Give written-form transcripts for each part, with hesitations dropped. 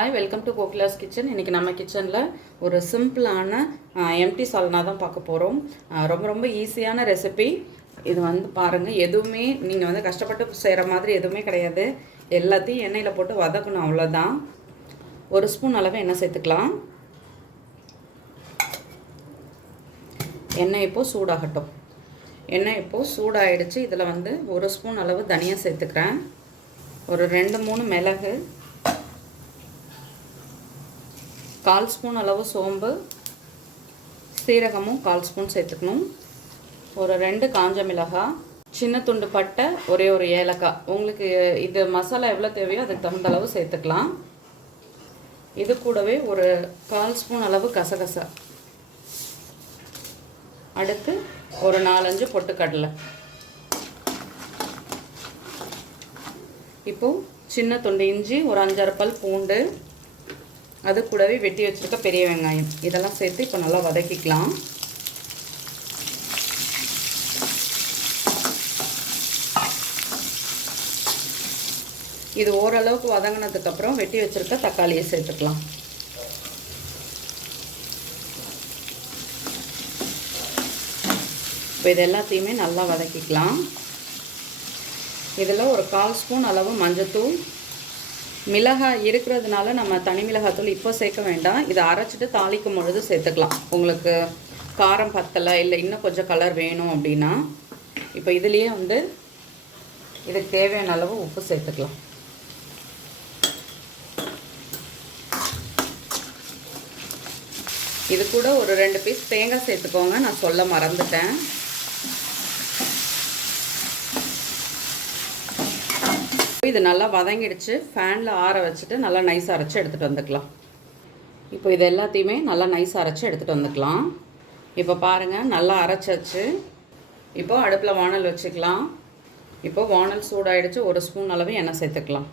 Hi, welcome to Kokila's kitchen. இன்றைக்கி நம்ம கிச்சனில் ஒரு சிம்பிளான எம்டி சால்னா தான் பார்க்க போகிறோம். ரொம்ப ரொம்ப ஈஸியான ரெசிபி. இது வந்து பாருங்கள், எதுவுமே நீங்கள் வந்து கஷ்டப்பட்டு செய்கிற மாதிரி எதுவுமே கிடையாது. எல்லாத்தையும் எண்ணெயில் போட்டு வதக்கணும், அவ்வளோதான். ஒரு ஸ்பூன் அளவு எண்ணெய் சேர்த்துக்கலாம். எண்ணெய் இப்போது சூடாகட்டும். எண்ணெய் இப்போது சூடாகிடுச்சு. இதில் வந்து ஒரு ஸ்பூன் அளவு தனியா சேர்த்துக்கிறேன். ஒரு 2-3 மிளகு, 1/4 ஸ்பூன் அளவு சோம்பு, சீரகமும் 1/4 ஸ்பூன் சேர்த்துக்கணும். ஒரு 2 காஞ்ச மிளகாய், சின்ன துண்டு பட்டை, ஒரே ஒரு ஏலக்காய். உங்களுக்கு இது மசாலா எவ்வளோ தேவையோ அதுக்கு தகுந்த அளவு சேர்த்துக்கலாம். இது கூடவே ஒரு 1/4 ஸ்பூன் அளவு கசகசா, அடுத்து ஒரு 4-5 பொட்டுக்கடலை. இப்போது சின்ன துண்டு இஞ்சி, ஒரு 5-6 பல் பூண்டு, அது கூடவே வெட்டி வச்சுருக்க பெரிய வெங்காயம், இதெல்லாம் சேர்த்து இப்போ நல்லா வதக்கிக்கலாம். இது ஓரளவுக்கு வதங்கினதுக்கப்புறம் வெட்டி வச்சுருக்க தக்காளியை சேர்த்துக்கலாம். இப்போ இது எல்லாத்தையுமே நல்லா வதக்கிக்கலாம். இதில் ஒரு 1/4 ஸ்பூன் அளவு மஞ்சத்தூள். மிளகாய் இருக்கிறதுனால நம்ம தனி மிளகாய்த்தூள் இப்போ சேர்க்க வேண்டாம். இதை அரைச்சிட்டு தாளிக்கும் பொழுது சேர்த்துக்கலாம். உங்களுக்கு காரம் பத்தலை, இல்லை இன்னும் கொஞ்சம் கலர் வேணும் அப்படின்னா. இப்போ இதுலேயே வந்து இதுக்கு தேவையான அளவு உப்பு சேர்த்துக்கலாம். இது கூட ஒரு 2 பீஸ் தேங்காய் சேர்த்துக்கோங்க, நான் சொல்ல மறந்துட்டேன். இது நல்லா வதங்கிடுச்சு. ஃபேனில் ஆற வச்சுட்டு நல்லா நைஸாக அரைச்சி எடுத்துகிட்டு வந்துக்கலாம். இப்போ இது எல்லாத்தையுமே நல்லா நைஸாக அரைச்சி எடுத்துகிட்டு வந்துக்கலாம். இப்போ பாருங்கள், நல்லா அரைச்சாச்சு. இப்போது அடுப்பில் வானல் வச்சுக்கலாம். இப்போது வானல் சூடாகிடுச்சு. ஒரு ஸ்பூன் அளவு எண்ணெய் சேர்த்துக்கலாம்.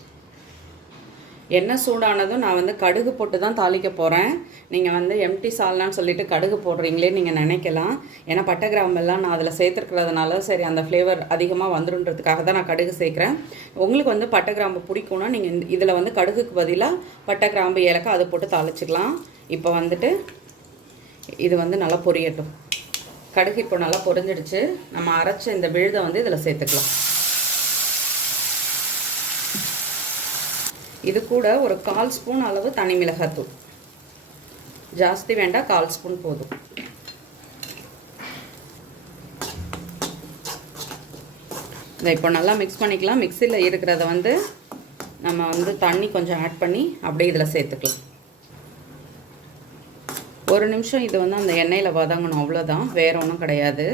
எண்ணெய் சூடானதும் நான் வந்து கடுகு போட்டு தான் தாளிக்க போகிறேன். நீங்கள் வந்து எம்டி சால்னான்னு சொல்லிவிட்டு கடுகு போடுறீங்களே நீங்கள் நினைக்கலாம். ஏன்னா பட்டை கிராம்பெல்லாம் நான் அதில் சேர்த்துருக்கிறதுனால சரி அந்த ஃப்ளேவர் அதிகமாக வந்துடுன்றதுக்காக தான் நான் கடுகு சேர்க்குறேன். உங்களுக்கு வந்து பட்டை கிராம்பு பிடிக்கும்னா நீங்கள் இதில் வந்து கடுகுக்கு பதிலாக பட்டை கிராம்பு ஏலக்காய் அதை போட்டு தாளிச்சிக்கலாம். இப்போ வந்துட்டு இது வந்து நல்லா பொரியட்டும். கடுகு இப்போ நல்லா பொரிஞ்சிடுச்சு. நம்ம அரைச்ச இந்த விழுதை வந்து இதில் சேர்த்துக்கலாம். இது கூட ஒரு 1/4 ஸ்பூன் அளவு தனி மிளகாய்த்தூள், ஜாஸ்தி வேண்டாம், 1/4 ஸ்பூன் போதும். இதை இப்போ நல்லா மிக்ஸ் பண்ணிக்கலாம். மிக்சியில் இருக்கிறத வந்து நம்ம வந்து தண்ணி கொஞ்சம் ஆட் பண்ணி அப்படியே இதில் சேர்த்துக்கலாம். ஒரு நிமிஷம் இது வந்து அந்த எண்ணெயில் வதங்கணும், அவ்வளோதான், வேறு ஒன்றும் கிடையாது.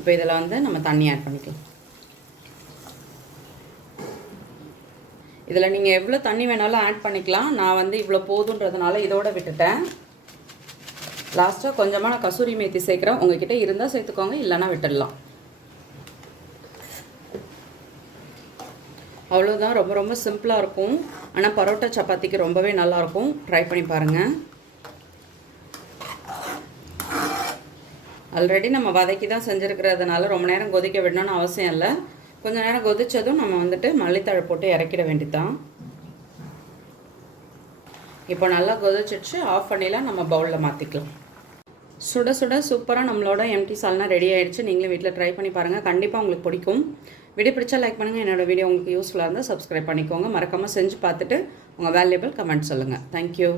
இப்போ இதில் வந்து நம்ம தண்ணி ஆட் பண்ணிக்கலாம். இதில் நீங்கள் எவ்வளோ தண்ணி வேணாலும் ஆட் பண்ணிக்கலாம். நான் வந்து இவ்வளோ போதுன்றதுனால இதோட விட்டுட்டேன். லாஸ்ட்டாக கொஞ்சமாக நான் கசூரி மேத்தி சேர்க்குறேன். உங்கள்கிட்ட இருந்தால் சேர்த்துக்கோங்க, இல்லைன்னா விட்டுடலாம். அவ்வளோதான், ரொம்ப ரொம்ப சிம்பிளாக இருக்கும். ஆனால் பரோட்டா சப்பாத்திக்கு ரொம்பவே நல்லாயிருக்கும். ட்ரை பண்ணி பாருங்கள். ஆல்ரெடி நம்ம வதக்கி தான் செஞ்சுருக்கிறதுனால ரொம்ப நேரம் கொதிக்க விடணும்னு அவசியம் இல்லை. கொஞ்சம் நேரம் கொதித்ததும் நம்ம வந்துட்டு மல்லித்தழை போட்டு இறக்கிட வேண்டியதான். இப்போ நல்லா கொதிச்சிடுச்சு. ஆஃப் பண்ணிடலாம். நம்ம பவுலில் மாற்றிக்கலாம். சுட சுட சூப்பராக நம்மளோட எம்டி சால்னா ரெடி ஆகிடுச்சு. நீங்களும் வீட்டில் ட்ரை பண்ணி பாருங்கள். கண்டிப்பாக உங்களுக்கு பிடிக்கும். வீடியோ பிடிச்சா லைக் பண்ணுங்கள். என்னோடய வீடியோ உங்களுக்கு யூஸ்ஃபுல்லாக இருந்தால் சப்ஸ்கிரைப் பண்ணிக்கோங்க. மறக்காமல் செஞ்சு பார்த்துட்டு உங்கள் வேல்யூபிள் கமெண்ட் சொல்லுங்கள். தேங்க்யூ.